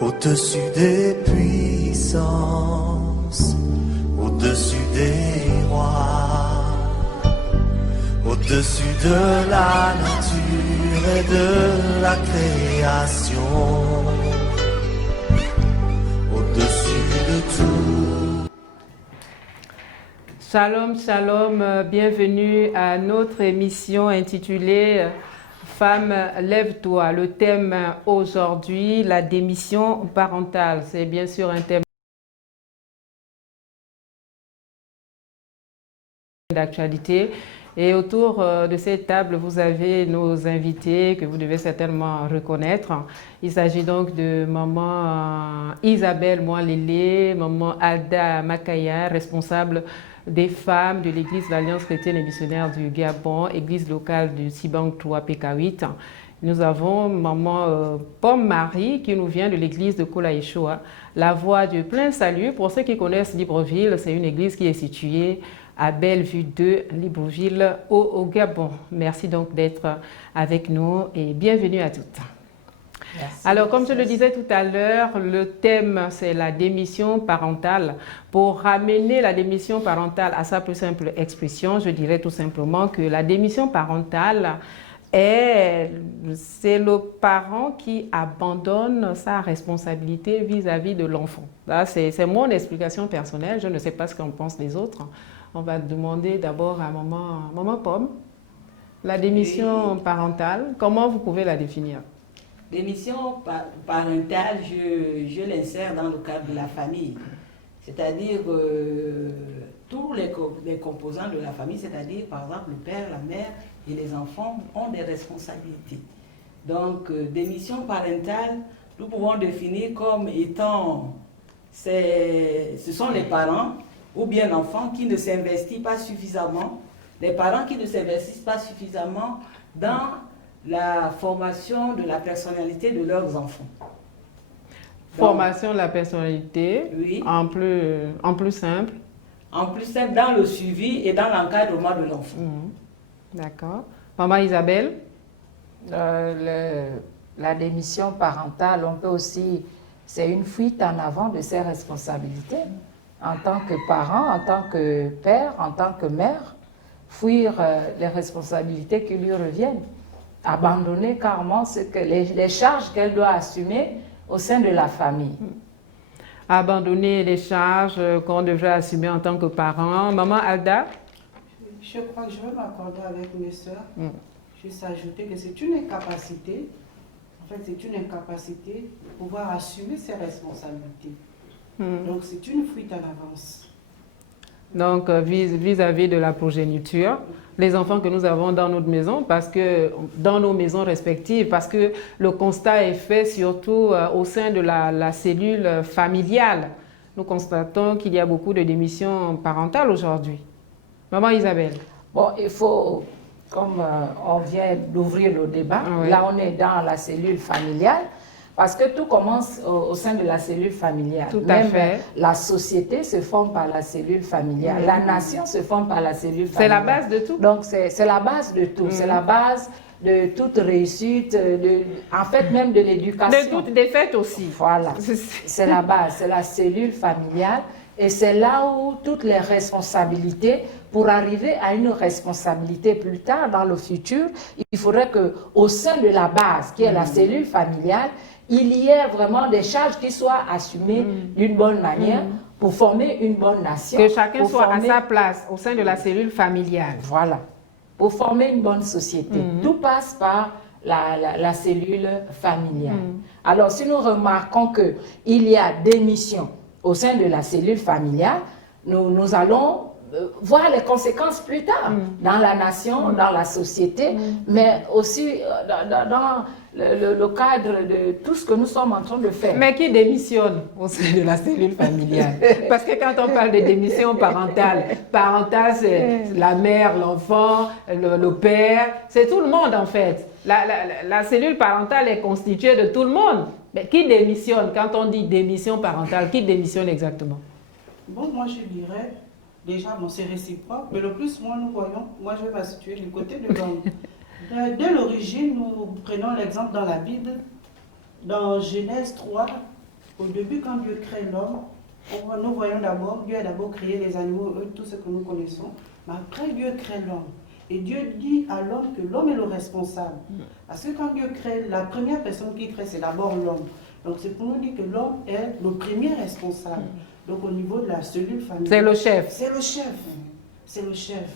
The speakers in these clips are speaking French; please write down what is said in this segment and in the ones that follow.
Au-dessus des puissances, au-dessus des rois, au-dessus de la nature et de la création, au-dessus de tout. Shalom, shalom, bienvenue à notre émission intitulée Femme, lève-toi. Le thème aujourd'hui, la démission parentale. C'est bien sûr un thème d'actualité. Et autour de cette table, vous avez nos invités que vous devez certainement reconnaître. Il s'agit donc de maman Isabelle Moalélé, maman Alda Makaya, responsable des femmes de l'église de l'Alliance chrétienne et missionnaire du Gabon, église locale du Sibang 3 PK8. Nous avons maman Pomme Marie qui nous vient de l'église de Kolaïchoa, la voie du plein salut. Pour ceux qui connaissent Libreville, c'est une église qui est située à Bellevue 2, Libreville, au Gabon. Merci donc d'être avec nous et bienvenue à toutes. Merci. Alors, comme je le disais tout à l'heure, le thème, c'est la démission parentale. Pour ramener la démission parentale à sa plus simple expression, je dirais tout simplement que la démission parentale c'est le parent qui abandonne sa responsabilité vis-à-vis de l'enfant. C'est mon explication personnelle, je ne sais pas ce qu'en pensent les autres. On va demander d'abord à maman Pomme, la démission parentale, comment vous pouvez la définir? Démission parentale, je l'insère dans le cadre de la famille. C'est-à-dire tous les composants de la famille, c'est-à-dire par exemple le père, la mère et les enfants ont des responsabilités. Donc démission parentale, nous pouvons définir comme étant, ce sont les parents ou bien l'enfant qui ne s'investit pas suffisamment, les parents qui ne s'investissent pas suffisamment dans la formation de la personnalité de leurs enfants. Formation de la personnalité, oui. en plus simple. En plus simple dans le suivi et dans l'encadrement de l'enfant. D'accord. Maman Isabelle? La démission parentale, on peut aussi, c'est une fuite en avant de ses responsabilités. En tant que parent, en tant que père, en tant que mère, fuir les responsabilités qui lui reviennent. Abandonner carrément les charges qu'elle doit assumer au sein de la famille. Abandonner les charges qu'on devrait assumer en tant que parent. Maman Alda? Je crois que je vais m'accorder avec mes soeurs. Juste ajouter que c'est une incapacité. En fait, c'est une incapacité de pouvoir assumer ses responsabilités. Donc, c'est une fuite en avance. Donc, vis-à-vis de la progéniture, les enfants que nous avons dans notre maison, dans nos maisons respectives, parce que le constat est fait surtout au sein de la cellule familiale. Nous constatons qu'il y a beaucoup de démissions parentales aujourd'hui. Maman Isabelle. Bon, il faut, comme on vient d'ouvrir le débat, là on est dans la cellule familiale, parce que tout commence au sein de la cellule familiale. Tout à fait. La société se forme par la cellule familiale. La nation se forme par la cellule familiale. C'est la base de tout. Donc, c'est la base de tout. C'est la base de toute réussite, en fait, même de l'éducation. De toute défaite aussi. Voilà. C'est la base. C'est la cellule familiale. Et c'est là où toutes les responsabilités, pour arriver à une responsabilité plus tard dans le futur, il faudrait qu'au sein de la base, qui est la cellule familiale, il y ait vraiment des charges qui soient assumées d'une bonne manière pour former une bonne nation. Que chacun soit à sa place au sein de la cellule familiale. Voilà. Pour former une bonne société. Tout passe par la cellule familiale. Alors, si nous remarquons qu'il y a des missions au sein de la cellule familiale, nous allons voir les conséquences plus tard dans la nation, dans la société, mais aussi dans le cadre de tout ce que nous sommes en train de faire. Mais qui démissionne au sein de la cellule familiale? Parce que quand on parle de démission parentale, c'est la mère, l'enfant, le père, c'est tout le monde en fait. La cellule parentale est constituée de tout le monde. Mais qui démissionne? Quand on dit démission parentale, qui démissionne exactement? Bon, moi je dirais, déjà, bon, c'est réciproque, mais le plus souvent nous voyons, moi je vais me situer du côté de l'homme. Dès l'origine, nous prenons l'exemple dans la Bible, dans Genèse 3, Au début, quand Dieu crée l'homme, nous voyons d'abord, Dieu a d'abord créé les animaux, tout ce que nous connaissons. Mais après, Dieu crée l'homme. Et Dieu dit à l'homme que l'homme est le responsable. Parce que quand Dieu crée, la première personne qui crée, c'est d'abord l'homme. Donc c'est pour nous dire que l'homme est le premier responsable. Donc au niveau de la cellule familiale. C'est le chef. C'est le chef. C'est le chef.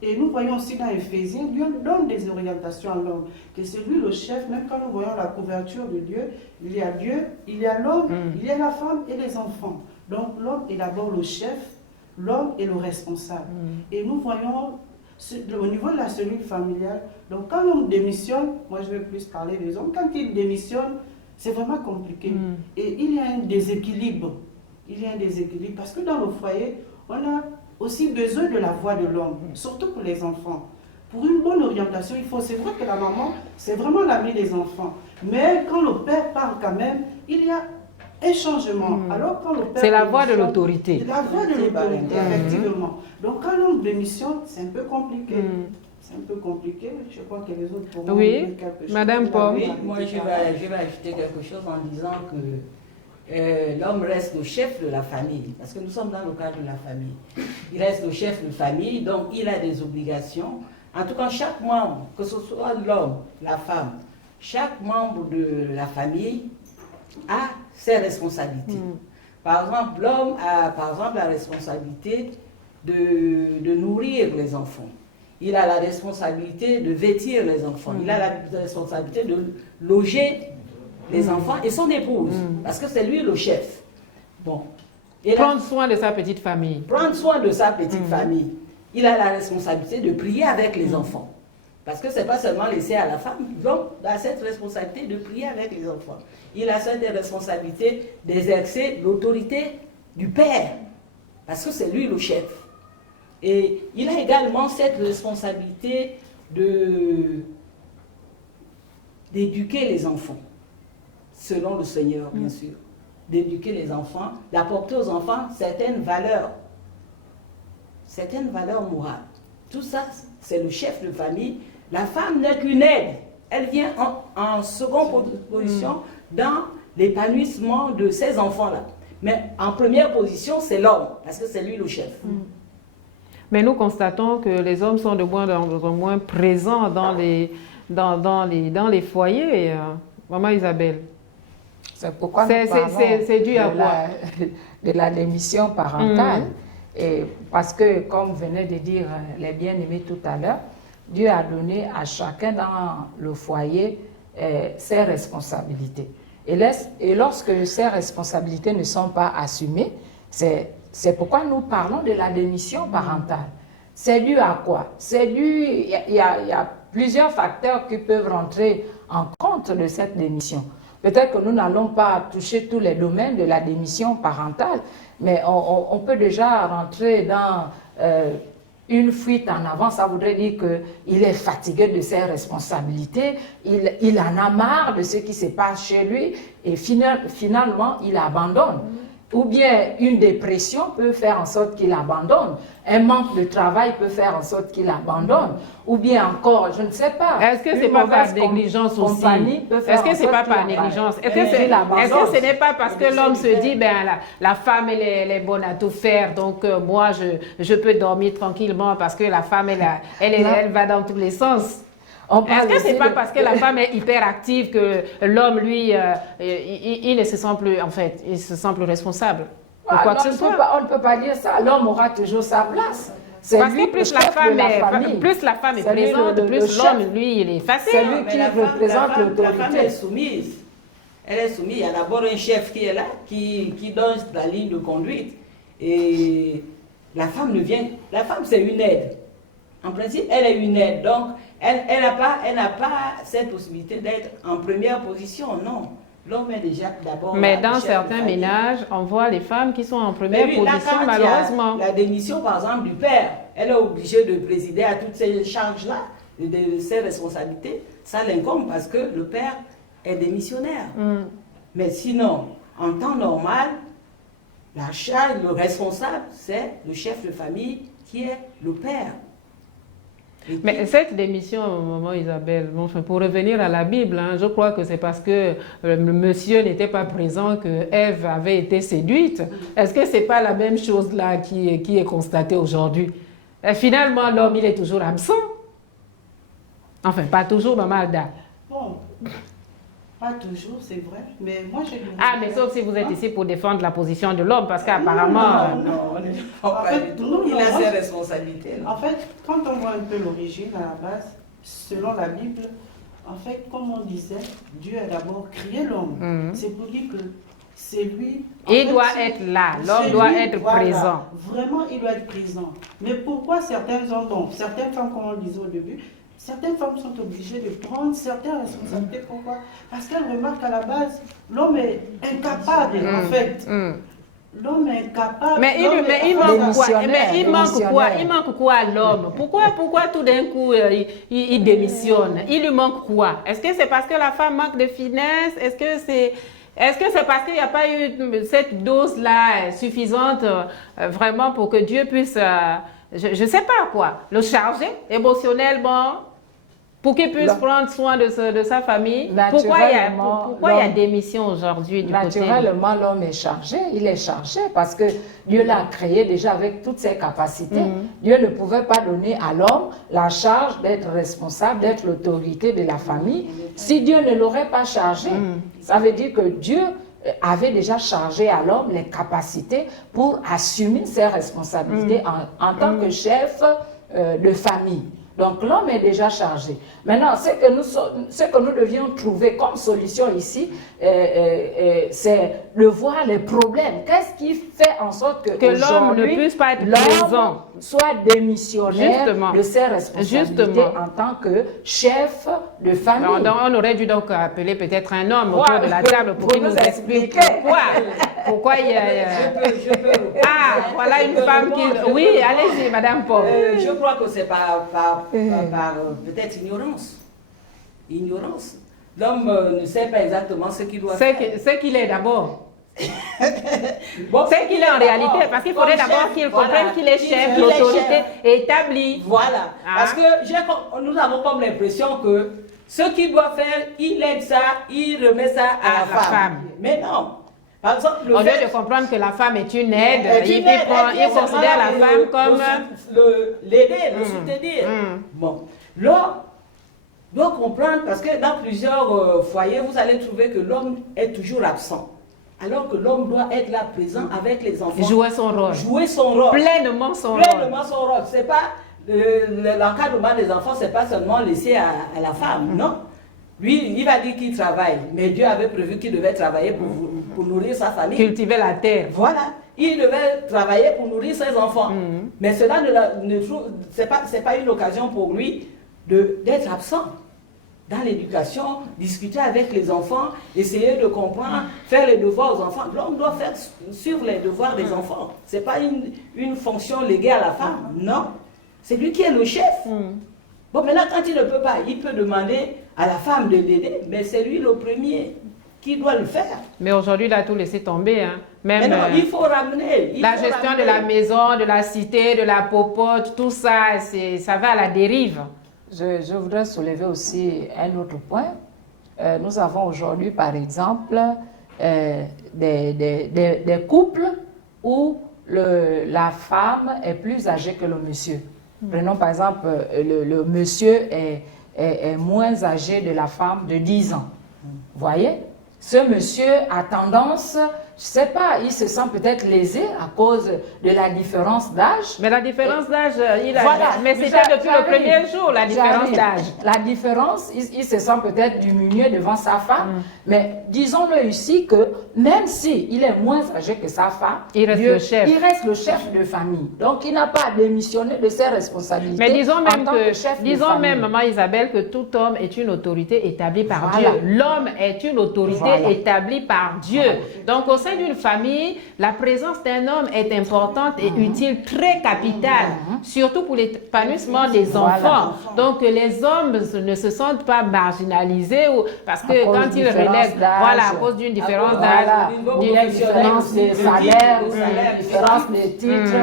Et nous voyons aussi dans Éphésiens, Dieu donne des orientations à l'homme. Que c'est lui le chef, même quand nous voyons la couverture de Dieu, il y a Dieu, il y a l'homme, il y a la femme et les enfants. Donc l'homme est d'abord le chef, l'homme est le responsable. Et nous voyons au niveau de la cellule familiale, donc quand l'homme démissionne, moi je vais plus parler des hommes, quand ils démissionnent, c'est vraiment compliqué. Et il y a un déséquilibre. Il y a un déséquilibre parce que dans le foyer, on a aussi besoin de la voix de l'homme, surtout pour les enfants. Pour une bonne orientation, c'est vrai que la maman, c'est vraiment l'ami des enfants. Mais quand le père parle quand même, il y a un changement. Alors quand le père c'est la voix de l'autorité. C'est la voix de l'autorité, effectivement. Donc quand l'homme démissionne, c'est un peu compliqué. C'est un peu compliqué. Je crois que les autres pourront dire quelque chose. Madame Paul. Oui, moi je vais ajouter quelque chose en disant que l'homme reste le chef de la famille, parce que nous sommes dans le cadre de la famille. Il reste le chef de famille, donc il a des obligations. En tout cas, chaque membre, que ce soit l'homme, la femme, chaque membre de la famille a ses responsabilités. Par exemple, l'homme a la responsabilité de nourrir les enfants. Il a la responsabilité de vêtir les enfants. Il a la responsabilité de loger les enfants et son épouse, parce que c'est lui le chef. Bon. Et prendre soin de sa petite famille. Prendre soin de sa petite famille. Il a la responsabilité de prier avec les enfants. Parce que ce n'est pas seulement laissé à la femme. L'homme a cette responsabilité de prier avec les enfants. Il a cette responsabilité d'exercer l'autorité du père. Parce que c'est lui le chef. Et il a également cette responsabilité d'éduquer les enfants. Selon le Seigneur, bien sûr. D'éduquer les enfants, d'apporter aux enfants certaines valeurs morales. Tout ça, c'est le chef de famille. La femme n'est qu'une aide. Elle vient en seconde position dans l'épanouissement de ces enfants-là. Mais en première position, c'est l'homme, parce que c'est lui le chef. Mais nous constatons que les hommes sont de moins en moins présents dans les foyers. Maman Isabelle. C'est pourquoi nous parlons c'est dû à quoi? De la démission parentale. Et parce que, comme venait de dire les bien-aimés tout à l'heure, Dieu a donné à chacun dans le foyer ses responsabilités. Et lorsque ces responsabilités ne sont pas assumées, c'est pourquoi nous parlons de la démission parentale. C'est dû à quoi? C'est dû, il y a plusieurs facteurs qui peuvent rentrer en compte de cette démission. Peut-être que nous n'allons pas toucher tous les domaines de la démission parentale, mais on peut déjà rentrer dans une fuite en avant. Ça voudrait dire qu'il est fatigué de ses responsabilités, il en a marre de ce qui se passe chez lui et finalement il abandonne. Ou bien une dépression peut faire en sorte qu'il abandonne. Un manque de travail peut faire en sorte qu'il abandonne. Ou bien encore, je ne sais pas. Est-ce que c'est pas par négligence aussi? Est-ce que c'est pas par négligence? Est-ce que ce n'est pas parce que l'homme se dit, ben la femme elle est bonne à tout faire, donc moi je peux dormir tranquillement parce que la femme elle va dans tous les sens? Est-ce que c'est pas parce que la femme est hyper active que l'homme, lui, il ne se sent plus, en fait, il se sent plus responsable de quoi que ce soit? On ne peut pas dire ça. L'homme aura toujours sa place. Parce que plus la femme est présente, plus l'homme, lui, il est facile. C'est lui qui représente l'autorité. La femme est soumise. Elle est soumise. Il y a d'abord un chef qui est là, qui donne la ligne de conduite. Et la femme c'est une aide. En principe, elle est une aide. Donc, elle n'a pas cette possibilité d'être en première position, non. L'homme est déjà d'abord... Mais dans certains ménages, on voit les femmes qui sont en première position, malheureusement. La démission, par exemple, du père, elle est obligée de présider à toutes ces charges-là, de ces responsabilités. Ça l'incombe parce que le père est démissionnaire. Mais sinon, en temps normal, la charge, le responsable, c'est le chef de famille qui est le père. Mais cette démission, maman Isabelle, bon, enfin, pour revenir à la Bible, hein, je crois que c'est parce que le monsieur n'était pas présent que Ève avait été séduite. Est-ce que c'est pas la même chose là qui est constatée aujourd'hui? Finalement, l'homme, il est toujours absent. Enfin, pas toujours, maman Alda. Bon, pas toujours, c'est vrai, mais moi j'ai... Ah, mais sauf si vous êtes ici pour défendre la position de l'homme, parce qu'apparemment... Non, on ne défend En pas fait, du tout. non, Il a non, ses moi, responsabilités. là. En fait, quand on voit un peu l'origine à la base, selon la Bible, en fait, comme on disait, Dieu a d'abord créé l'homme. C'est pour dire que c'est lui... en Il fait, doit c'est- être là, l'homme c'est doit lui, être voilà. présent. Vraiment, il doit être présent. Mais pourquoi certains hommes, bon, certaines femmes, comme on le disait au début, certaines femmes sont obligées de prendre certaines responsabilités. Pourquoi? Parce qu'elles remarquent à la base, l'homme est incapable, en fait. L'homme est incapable. Mais il, l'homme mais est il manque quoi? Démissionnaire, Mais il manque quoi? démissionnaire. Il manque quoi à l'homme? Pourquoi tout d'un coup il démissionne? Il lui manque quoi? Est-ce que c'est parce que la femme manque de finesse? Est-ce que c'est parce qu'il n'y a pas eu cette dose-là suffisante vraiment pour que Dieu puisse, je ne sais pas quoi, le charger émotionnellement pour qu'il puisse prendre soin de sa famille? Pourquoi il y a démission aujourd'hui du côté? Naturellement, l'homme est chargé, il est chargé parce que Dieu l'a créé déjà avec toutes ses capacités. Dieu ne pouvait pas donner à l'homme la charge d'être responsable, d'être l'autorité de la famille si Dieu ne l'aurait pas chargé. Ça veut dire que Dieu avait déjà chargé à l'homme les capacités pour assumer ses responsabilités en tant que chef de famille. Donc l'homme est déjà chargé. Maintenant, ce que nous devions trouver comme solution ici, c'est de voir les problèmes. Qu'est-ce qui fait en sorte que l'homme ne puisse pas être présent, soit démissionnaire de ses responsabilités en tant que chef de famille? On aurait dû donc appeler peut-être un homme autour de la table pour qu'il nous explique pourquoi il y a... Je peux Ah, voilà une femme qui... Oui, allez-y, Madame Paul. Je crois que c'est par peut-être ignorance. Ignorance. L'homme ne sait pas exactement ce qu'il doit faire. C'est qu'il est d'abord. Bon, C'est qu'il est en réalité, parce qu'il faudrait d'abord qu'il comprenne qu'il est chef, l'autorité établie. Voilà. Parce que nous avons comme l'impression que ce qu'il doit faire, il aide ça, il remet ça à la femme. Mais non. Par exemple, Au lieu de comprendre que la femme est une aide, il considère la femme comme... L'aider, le soutenir. Bon. L'homme doit comprendre, parce que dans plusieurs foyers, vous allez trouver que l'homme est toujours absent. Alors que l'homme doit être là présent avec les enfants. Jouer son rôle. Jouer son rôle. Pleinement son rôle. Pleinement son rôle. C'est pas l'encadrement des enfants, c'est pas seulement laissé à la femme, non. Lui, il va dire qu'il travaille, mais Dieu avait prévu qu'il devait travailler pour nourrir sa famille. Cultiver la terre. Voilà. Il devait travailler pour nourrir ses enfants. Mais cela c'est pas une occasion pour lui d'être absent dans l'éducation, discuter avec les enfants, essayer de comprendre, faire les devoirs aux enfants. L'homme doit faire suivre les devoirs des enfants. Ce n'est pas une fonction léguée à la femme, non. C'est lui qui est le chef. Bon, maintenant, quand il ne peut pas, il peut demander à la femme de l'aider, mais c'est lui le premier qui doit le faire. Mais aujourd'hui, il a tout laissé tomber. Hein. Même, mais non, il faut ramener. La gestion de la maison, de la cité, de la popote, tout ça, ça va à la dérive. Je voudrais soulever aussi un autre point. Nous avons aujourd'hui, par exemple, des couples où la femme est plus âgée que le monsieur. Prenons par exemple, le monsieur est moins âgé de la femme de 10 ans. Vous voyez? Ce monsieur a tendance, je ne sais pas, il se sent peut-être lésé à cause de la différence d'âge. Mais la différence d'âge, mais c'était depuis le j'arrive. premier jour, la différence d'âge. La différence, il se sent peut-être diminué devant sa femme, mais disons-le ici que même s'il est moins âgé que sa femme, il reste le chef. Il reste le chef de famille. Donc il n'a pas à démissionner de ses responsabilités. Mais disons même en tant que chef de famille. Maman Isabelle, que tout homme est une autorité établie par Voilà. Dieu. L'homme est une autorité établie par Dieu. Donc au sein d'une famille, la présence d'un homme est importante et utile, très capitale, surtout pour l'épanouissement des enfants. Donc les hommes ne se sentent pas marginalisés parce que quand ils relèvent, à cause d'une différence d'âge, une différence de salaire, une différence de titre.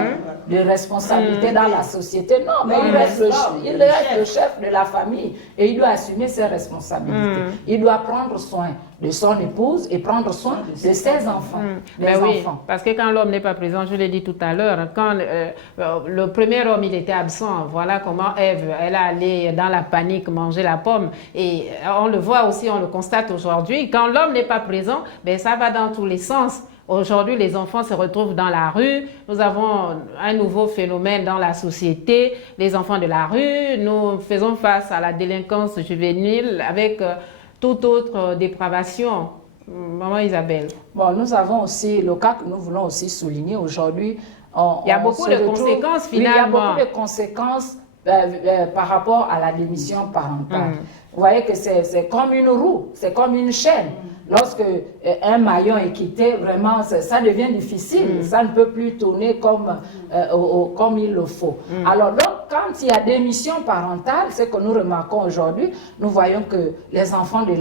de responsabilité dans la société. Non, mais il reste le chef de la famille et il doit assumer ses responsabilités. Il doit prendre soin de son épouse et prendre soin de ses enfants. Oui, parce que quand l'homme n'est pas présent, je l'ai dit tout à l'heure, quand le premier homme il était absent, voilà comment Ève, elle a allé dans la panique manger la pomme. Et on le voit aussi, on le constate aujourd'hui, quand l'homme n'est pas présent, ben, ça va dans tous les sens. Aujourd'hui, les enfants se retrouvent dans la rue. Nous avons un nouveau phénomène dans la société, les enfants de la rue. Nous faisons face à la délinquance juvénile avec toute autre dépravation. Maman Isabelle. Bon, nous avons aussi le cas que nous voulons aussi souligner aujourd'hui. Il y a beaucoup de conséquences finalement. Oui, il y a beaucoup de conséquences par rapport à la démission parentale. Vous voyez que c'est comme une roue, c'est comme une chaîne. Lorsque un maillon est quitté, vraiment, ça devient difficile. Ça ne peut plus tourner comme il le faut. Alors, donc, quand il y a démission parentale, ce que nous remarquons aujourd'hui, nous voyons que les enfants de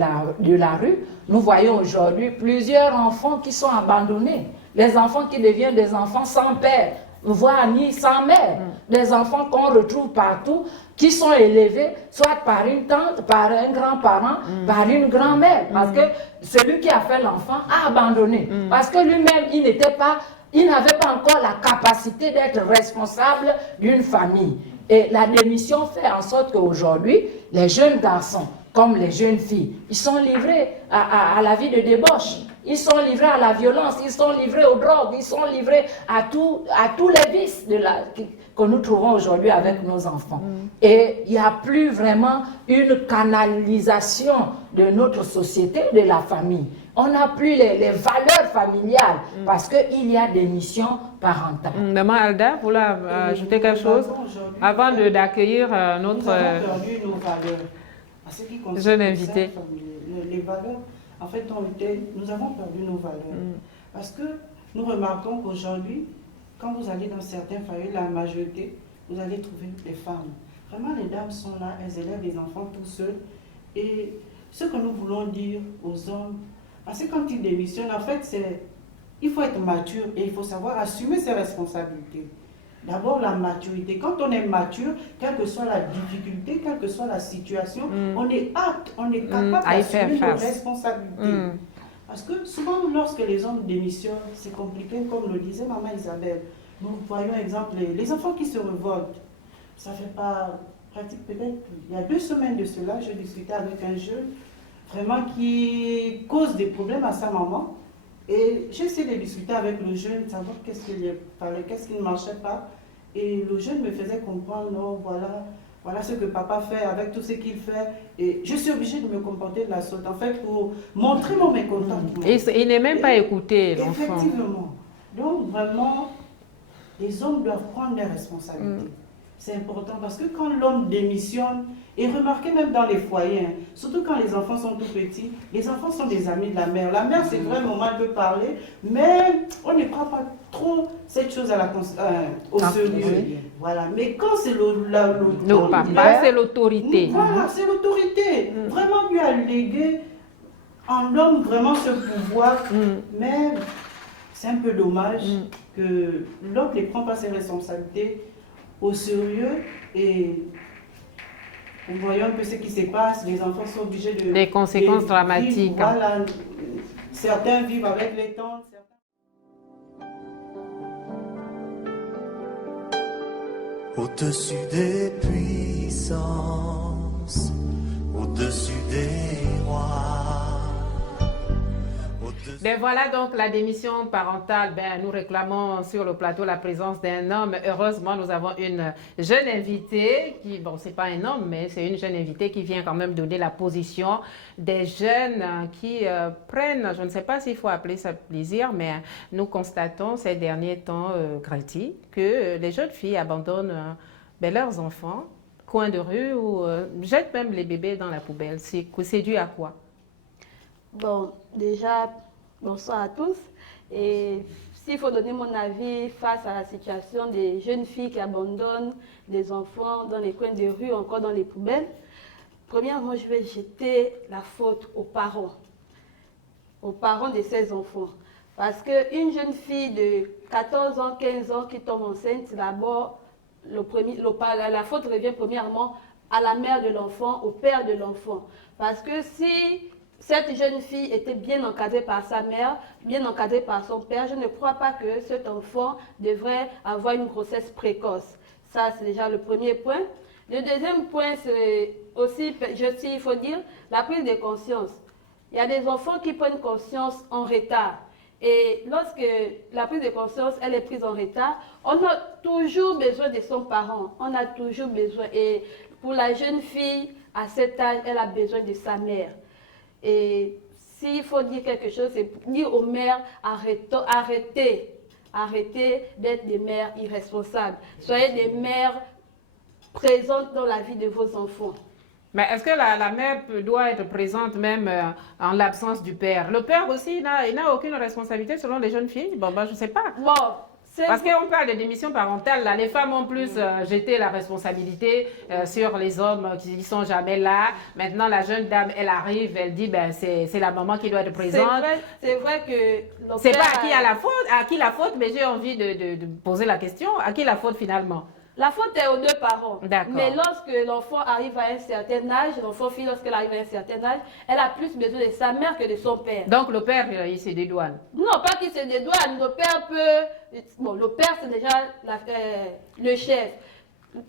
la rue, nous voyons aujourd'hui plusieurs enfants qui sont abandonnés. Les enfants qui deviennent des enfants sans père, voire ni sans mère. Des enfants qu'on retrouve partout, qui sont élevés soit par une tante, par un grand-parent, par une grand-mère. Parce que celui qui a fait l'enfant a abandonné. Parce que lui-même, il n'avait pas encore la capacité d'être responsable d'une famille. Et la démission fait en sorte qu'aujourd'hui, les jeunes garçons, comme les jeunes filles, ils sont livrés à la vie de débauche. Ils sont livrés à la violence, ils sont livrés aux drogues, ils sont livrés à tous les vices que nous trouvons aujourd'hui avec nos enfants. Et il n'y a plus vraiment une canalisation de notre société, de la famille. On n'a plus les valeurs familiales parce qu'il y a des missions parentales. Maman Alda, vous voulez ajouter quelque chose avant d'accueillir notre nous avons perdu nos valeurs. À ce qui concerne jeune invité. Les valeurs, en fait, nous avons perdu nos valeurs. Parce que nous remarquons qu'aujourd'hui, quand vous allez dans certains foyers, la majorité, vous allez trouver des femmes. Vraiment, les dames sont là, elles élèvent les enfants tout seuls. Et ce que nous voulons dire aux hommes, parce que quand ils démissionnent, en fait, il faut être mature et il faut savoir assumer ses responsabilités. D'abord, la maturité. Quand on est mature, quelle que soit la difficulté, quelle que soit la situation, on est apte, on est capable d'assumer nos responsabilités. Parce que souvent, lorsque les hommes démissionnent, c'est compliqué, comme le disait maman Isabelle. Nous voyons, exemple, les enfants qui se révoltent. Ça fait pas pratique, peut-être, il y a 2 semaines de cela, je discutais avec un jeune, vraiment qui cause des problèmes à sa maman. Et j'ai essayé de discuter avec le jeune, savoir qu'est-ce qu'il parlait, qu'est-ce qui ne marchait pas. Et le jeune me faisait comprendre, non, voilà ce que papa fait avec tout ce qu'il fait. Et je suis obligée de me comporter de la sorte, en fait, pour montrer mon mécontentement. Il n'est même pas écouté, l'enfant. Effectivement. Donc, vraiment, les hommes doivent prendre des responsabilités. C'est important parce que quand l'homme démissionne, et remarquez même dans les foyers, surtout quand les enfants sont tout petits, les enfants sont des amis de la mère. La mère, c'est vrai, maman peut parler, mais on ne prend pas trop cette chose au sérieux. Voilà. Mais quand c'est c'est l'autorité. Voilà, c'est l'autorité. Vraiment, lui a légué en l'homme vraiment ce pouvoir. Mais c'est un peu dommage que l'homme ne prend pas ses responsabilités au sérieux et nous voyons un peu ce qui se passe, les enfants sont obligés de... Les conséquences dramatiques. Voilà, certains vivent avec les tantes. Au-dessus des puissances, au-dessus des rois. Ben voilà donc la démission parentale. Nous réclamons sur le plateau la présence d'un homme. Heureusement, nous avons une jeune invitée qui, bon, c'est pas un homme, mais c'est une jeune invitée qui vient quand même donner la position des jeunes qui prennent, je ne sais pas s'il faut appeler ça plaisir, mais nous constatons ces derniers temps, Grati, que les jeunes filles abandonnent leurs enfants, coin de rue ou jettent même les bébés dans la poubelle. C'est dû à quoi? Bon, déjà, bonsoir à tous. Et s'il faut donner mon avis face à la situation des jeunes filles qui abandonnent des enfants dans les coins de rue, encore dans les poubelles, premièrement, je vais jeter la faute aux parents de ces enfants. Parce qu'une jeune fille de 14 ans, 15 ans qui tombe enceinte, d'abord, la faute revient premièrement à la mère de l'enfant, au père de l'enfant. Parce que si cette jeune fille était bien encadrée par sa mère, bien encadrée par son père, je ne crois pas que cet enfant devrait avoir une grossesse précoce. Ça, c'est déjà le premier point. Le deuxième point, c'est aussi, il faut dire, la prise de conscience. Il y a des enfants qui prennent conscience en retard. Et lorsque la prise de conscience, elle est prise en retard, on a toujours besoin de son parent. On a toujours besoin. Et pour la jeune fille, à cet âge, elle a besoin de sa mère. Et s'il faut dire quelque chose, c'est dire aux mères, arrêtez d'être des mères irresponsables. Soyez des mères présentes dans la vie de vos enfants. Mais est-ce que la mère doit être présente même en l'absence du père? Le père aussi, il n'a aucune responsabilité selon les jeunes filles? Bon, je ne sais pas. Bon, parce qu'on parle de démission parentale, là, les femmes ont plus jeté la responsabilité sur les hommes qui ne sont jamais là. Maintenant, la jeune dame, elle arrive, elle dit, ben, c'est la maman qui doit être présente. C'est vrai que... C'est pas à qui la faute, mais j'ai envie de poser la question, à qui la faute finalement? La faute est aux deux parents. Mais lorsque l'enfant arrive à un certain âge, l'enfant-fille, lorsqu'elle arrive à un certain âge, elle a plus besoin de sa mère que de son père. Donc le père, il se dédouane? Non, pas qu'il se dédouane. Le père peut... Bon, le père, c'est déjà le chef.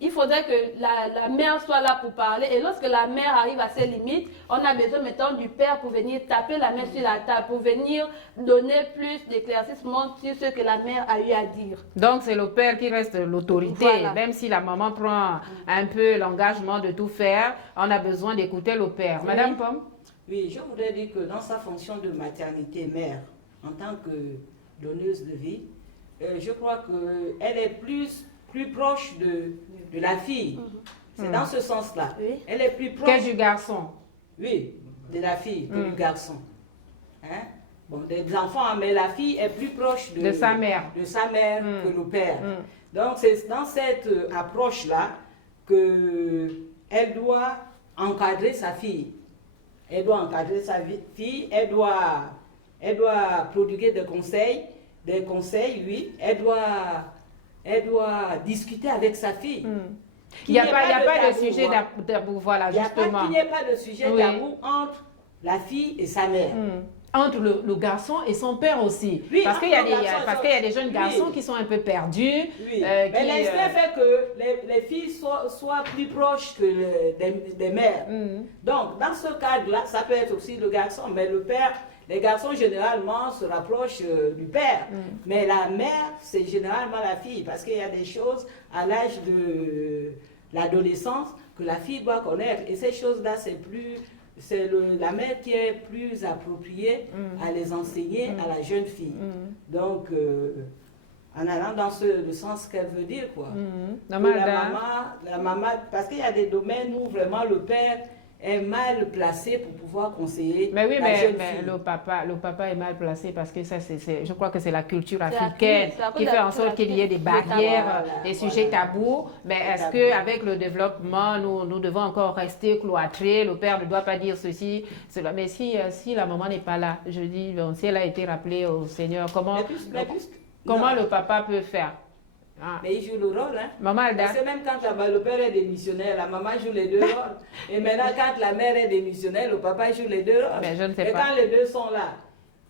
Il faudrait que la mère soit là pour parler. Et lorsque la mère arrive à ses limites, on a besoin maintenant du père pour venir taper la main sur la table, pour venir donner plus d'éclaircissement sur ce que la mère a eu à dire. Donc c'est le père qui reste l'autorité. Voilà. Même si la maman prend un peu l'engagement de tout faire, on a besoin d'écouter le père. Oui. Madame Pomme? Oui, je voudrais dire que dans sa fonction de maternité-mère, en tant que donneuse de vie, je crois qu'elle est plus proche de la fille. C'est dans ce sens-là. Oui. Elle est plus proche... Que du garçon. Oui, de la fille que du garçon. Hein? Bon, des enfants, mais la fille est plus proche de sa mère, que le père. Donc, c'est dans cette approche-là qu'elle doit encadrer sa fille. Elle doit encadrer sa fille, elle doit prodiguer des conseils, oui. Elle doit discuter avec sa fille. Il n'y a pas de sujet tabou, voilà, justement. Qu'il n'y ait pas de sujet tabou entre la fille et sa mère. Entre le garçon et son père aussi. Oui, parce qu'il y a des jeunes garçons qui sont un peu perdus. Oui. Mais l'instinct fait que les filles soient plus proches que des mères. Donc, dans ce cadre-là, ça peut être aussi le garçon, mais le père... Les garçons, généralement, se rapprochent du père. Mais la mère, c'est généralement la fille. Parce qu'il y a des choses à l'âge de l'adolescence que la fille doit connaître. Et ces choses-là, c'est la mère qui est plus appropriée à les enseigner à la jeune fille. Donc, en allant dans le sens qu'elle veut dire, quoi. La maman, parce qu'il y a des domaines où vraiment le père est mal placé pour pouvoir conseiller la jeune fille. Le papa est mal placé parce que ça, je crois que c'est la culture africaine qui fait en sorte qu'il y ait des barrières, des sujets tabous. Mais est-ce qu'avec le développement, nous devons encore rester cloîtrés? Le père ne doit pas dire ceci, cela. Mais si la maman n'est pas là, je dis, bon, si elle a été rappelée au Seigneur, comment le papa peut faire? Mais il joue le rôle, hein. Maman Alda. Parce que même quand le père est démissionnaire, la maman joue les deux rôles. Et maintenant, quand la mère est démissionnaire, le papa joue les deux rôles. Mais je ne sais pas. Et pas. quand les deux sont là,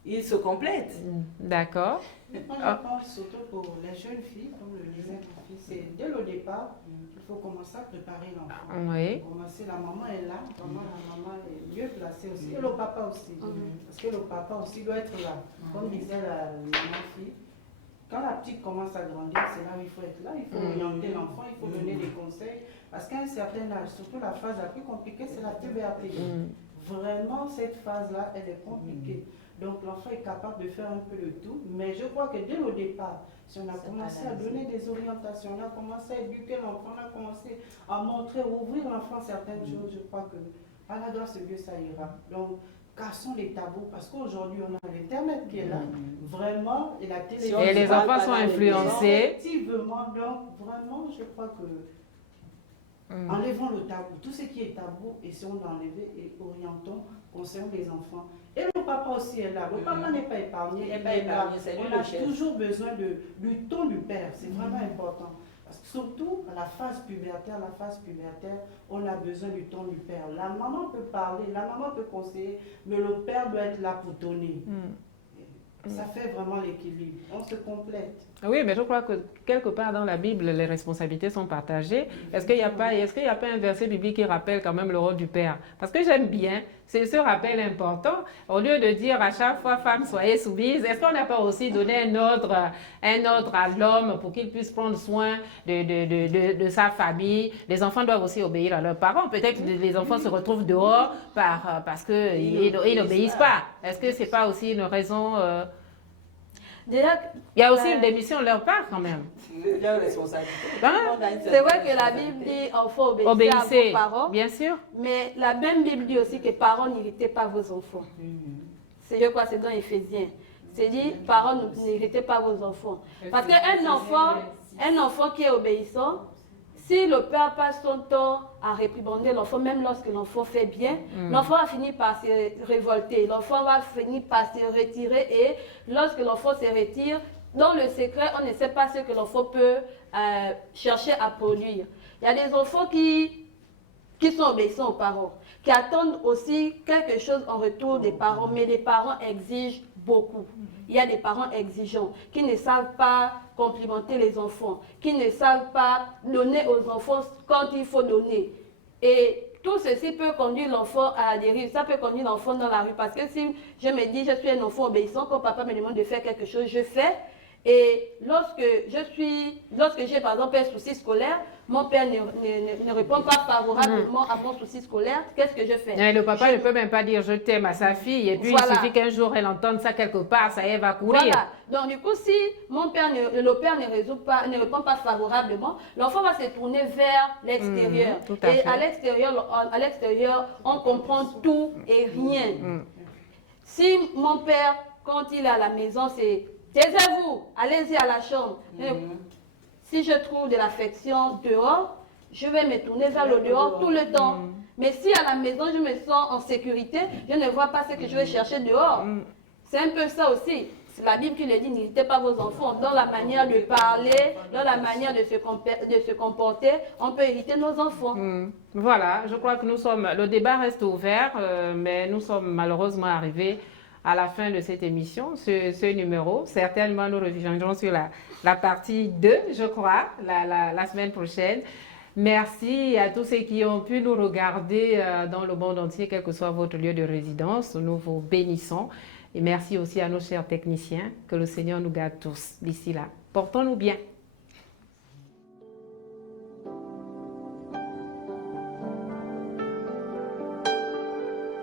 ils se complètent. D'accord. Moi, je pense surtout pour les jeunes filles, comme le disait mon fils, c'est dès le départ qu'il faut commencer à préparer l'enfant. Oui. La maman est là, vraiment la maman est mieux placée aussi. Et le papa aussi. Parce que le papa aussi doit être là. Comme disait la maman-fille. Quand la petite commence à grandir, c'est là où il faut être là, il faut orienter l'enfant, il faut donner des conseils. Parce qu'à un certain âge, surtout la phase la plus compliquée, c'est la puberté. Vraiment, cette phase-là, elle est compliquée. Donc l'enfant est capable de faire un peu le tout. Mais je crois que dès le départ, si on a commencé à donner des orientations, on a commencé à éduquer l'enfant, on a commencé à montrer, ouvrir l'enfant certaines choses, je crois que à la grâce de Dieu, ça ira. Donc, cassons les tabous, parce qu'aujourd'hui, on a l'Internet qui est là, vraiment, et la télévision. Et les enfants sont influencés. Effectivement, donc, vraiment, je crois que Enlevons le tabou. Tout ce qui est tabou, essayons d'enlever et orientons concernant les enfants. Et le papa aussi est là. Le papa n'est pas épargné. Il n'est pas épargné, c'est lui On a le chef. toujours besoin du ton du père. C'est vraiment important. Parce que surtout à la phase pubertaire, on a besoin du ton du père. La maman peut parler, la maman peut conseiller, mais le père doit être là pour donner. Ça fait vraiment l'équilibre. On se complète. Oui, mais je crois que quelque part dans la Bible, les responsabilités sont partagées. Est-ce qu'il n'y a pas un verset biblique qui rappelle quand même le rôle du père? Parce que j'aime bien, c'est ce rappel important. Au lieu de dire à chaque fois, femme, soyez soumise, est-ce qu'on n'a pas aussi donné un ordre à l'homme pour qu'il puisse prendre soin de sa famille? Les enfants doivent aussi obéir à leurs parents. Peut-être que les enfants se retrouvent dehors parce qu'ils n'obéissent pas. Est-ce que ce n'est pas aussi une raison... Déjà, Il y a aussi une démission de leur part quand même. Leur responsabilité. c'est vrai que la Bible dit enfants Obéissez, obéissez à vos parents, bien sûr. mais la même Bible dit aussi que parents n'irritez pas vos enfants. C'est je crois c'est dans Éphésiens. C'est dit parents n'irritez pas vos enfants. Parce qu'un enfant qui est obéissant, si le père passe son temps à réprimander l'enfant, même lorsque l'enfant fait bien, l'enfant va finir par se révolter, l'enfant va finir par se retirer et lorsque l'enfant se retire, dans le secret, on ne sait pas ce que l'enfant peut chercher à produire. Il y a des enfants qui sont obéissants aux parents, qui attendent aussi quelque chose en retour des parents, mais les parents exigent beaucoup. Il y a des parents exigeants qui ne savent pas complimenter les enfants, qui ne savent pas donner aux enfants quand il faut donner. Et tout ceci peut conduire l'enfant à la dérive, ça peut conduire l'enfant dans la rue. Parce que si je me dis, je suis un enfant obéissant, quand papa me demande de faire quelque chose, je fais. Et lorsque j'ai par exemple un souci scolaire, mon père ne répond pas favorablement à mon souci scolaire, qu'est-ce que je fais? Et le papa ne peut même pas dire je t'aime à sa fille, et puis il suffit qu'un jour elle entende ça quelque part, ça y est, elle va courir. Voilà. Donc du coup, si le père ne répond pas favorablement, l'enfant va se tourner vers l'extérieur. Et à l'extérieur, on comprend tout et rien. Si mon père, quand il est à la maison, c'est taisez-vous, allez-y à la chambre. Si je trouve de l'affection dehors, je vais me tourner vers le dehors tout le temps. Mais si à la maison, je me sens en sécurité, je ne vois pas ce que je vais chercher dehors. C'est un peu ça aussi. C'est la Bible qui le dit, n'irritez pas vos enfants. Dans la manière de parler, dans la manière de se comporter, on peut irriter nos enfants. Voilà, je crois que le débat reste ouvert, mais nous sommes malheureusement arrivés à la fin de cette émission, ce numéro. Certainement, nous reviendrons sur la partie 2, je crois, la semaine prochaine. Merci à tous ceux qui ont pu nous regarder dans le monde entier, quel que soit votre lieu de résidence. Nous vous bénissons. Et merci aussi à nos chers techniciens. Que le Seigneur nous garde tous d'ici là. Portons-nous bien.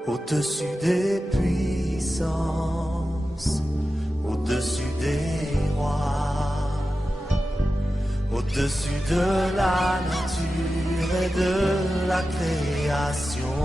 Au-dessus des puissances, au-dessus des rois, au-dessus de la nature et de la création.